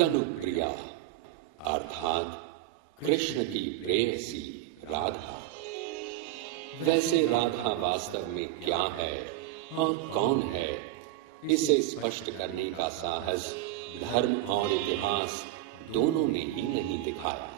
कनुप्रिया अर्थात कृष्ण की प्रेयसी राधा। वैसे राधा वास्तव में क्या है और कौन है, इसे स्पष्ट करने का साहस धर्म और इतिहास दोनों ने ही नहीं दिखाया।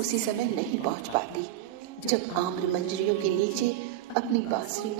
उसी समय नहीं पहुंच पाती जब आम्र मंजरियों के नीचे अपनी बांसुरी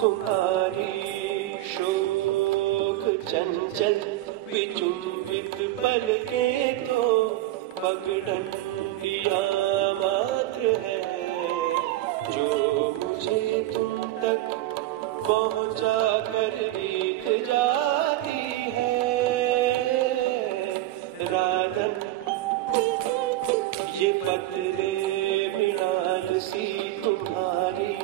तुम्हारी शोक चंचल विचुंबित पलकें तो पगडंडियां मात्र है जो मुझे तुम तक पहुंचा कर देख जाती है। राधन ये पतले मृणाल सी तुम्हारी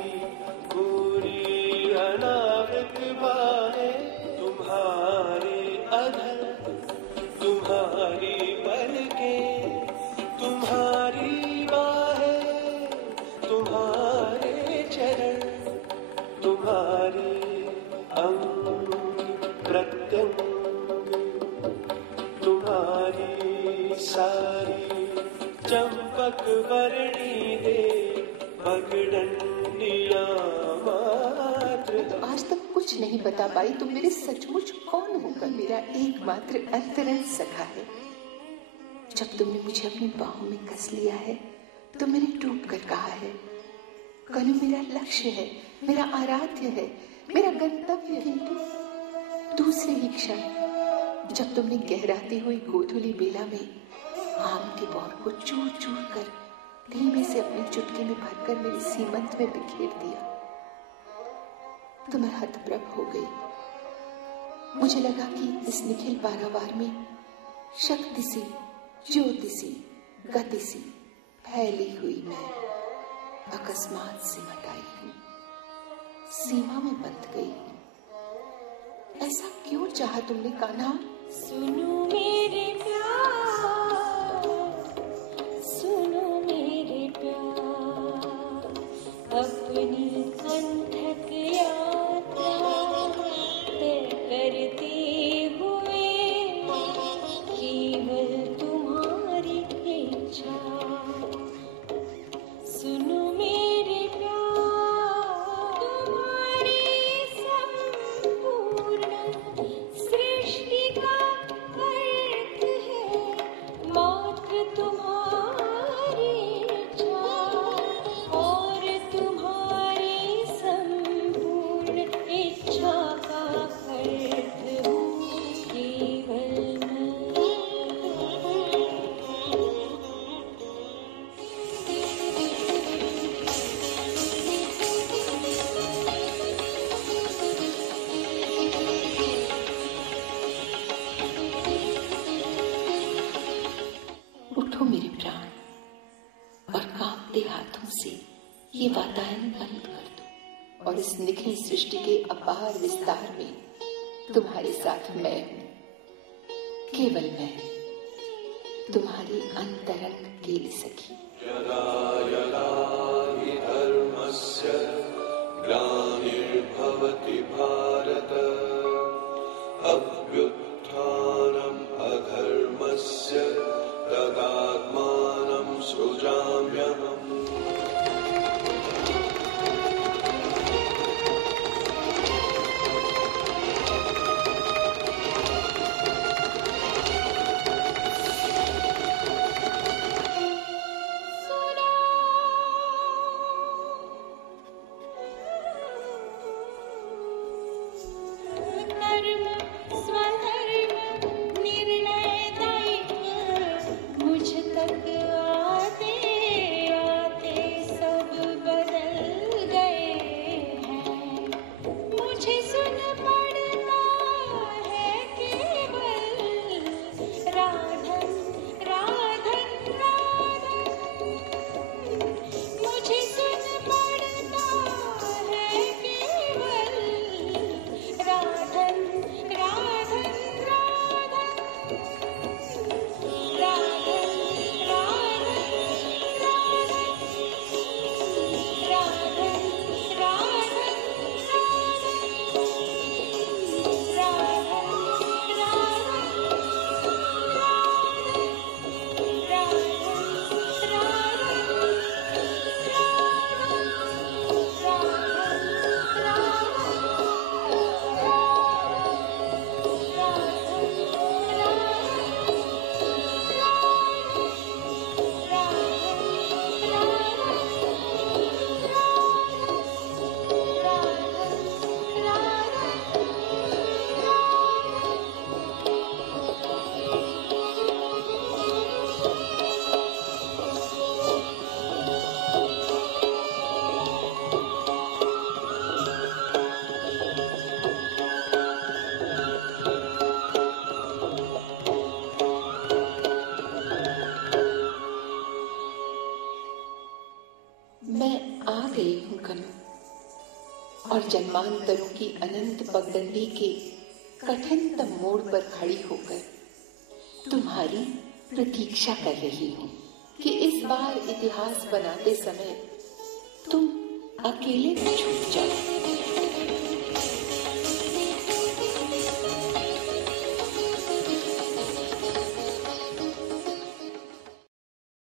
अनावृत बाहें, तुम्हारे अधर तुम्हारी पलकें प्रत्यंग तुम्हारी सारी चंपक वर्णी दे पगडंडियां मात्र। आज तक कुछ नहीं बता पाई तुम मेरे सचमुच कौन होकर मेरा एकमात्र अंतरंग सखा है। जब तुमने मुझे अपनी बाहों में कस लिया है तो मैंने डूब कर कहा है, कनु मेरा लक्ष्य है, मेरा आराध्य है, मेरा गंतव्य। किंतु दूसरे ही क्षण जब तुमने गहराती हुई गोधूली बेला में आम के बौर को चूर चूर कर धीमे से अपनी चुटकी में भरकर मेरे सीमंत में बिखेर दिया तो मैं हतप्रभ हो गई। मुझे लगा कि इस निखिल पारावार में शक्ति सी, ज्योति सी, गति सी फैली हुई मैं अकस्मात सिमट आई हूं, सीमा में बंध गई हूं। ऐसा क्यों चाहा तुमने कान्हा? सुनो मेरे प्यार, सुनो मेरे प्यार, अपनी अंधक यात्रा तय करते हुए केवल तुम्हारी इच्छा। सुनो मेरे प्यार, तुम्हारी संपूर्ण सृष्टि का अर्थ है मात्र तुम्हारी इच्छा, और तुम्हारी संपूर्ण इच्छा का अर्थ हूँ केवल मैं। उठो मेरे प्राण और कांपते हाथों से ये वातायन बंद कर दो और इस निखिल सृष्टि के अपार विस्तार में तुम्हारे साथ मैं हूं, केवल मैं, तुम्हारी अंतरंग केली सखी। यदा यदा हि धर्मस्य ग्लानिर्भवति भारत अभ्युत्थानम् अधर्मस्य तदात्मानं सृजाम्यहम्। कर्म स्वधर्म निर्णय दायित्व मुझ तक आते आते सब बदल गए हैं। मुझे सुन पड़ता है केवल राधन राधन राधन। मुझे सुन पड़ता है केवल राधन राधन राधन राधन राधन राधन मैं आ गई हूं कनु और जन्मांतरों की अनंत पगडंडी के कठिनतम मोड़ पर खड़ी होकर तुम्हारी प्रतीक्षा कर रही हूं कि इस बार इतिहास बनाते समय तुम अकेले न छूट जाओ।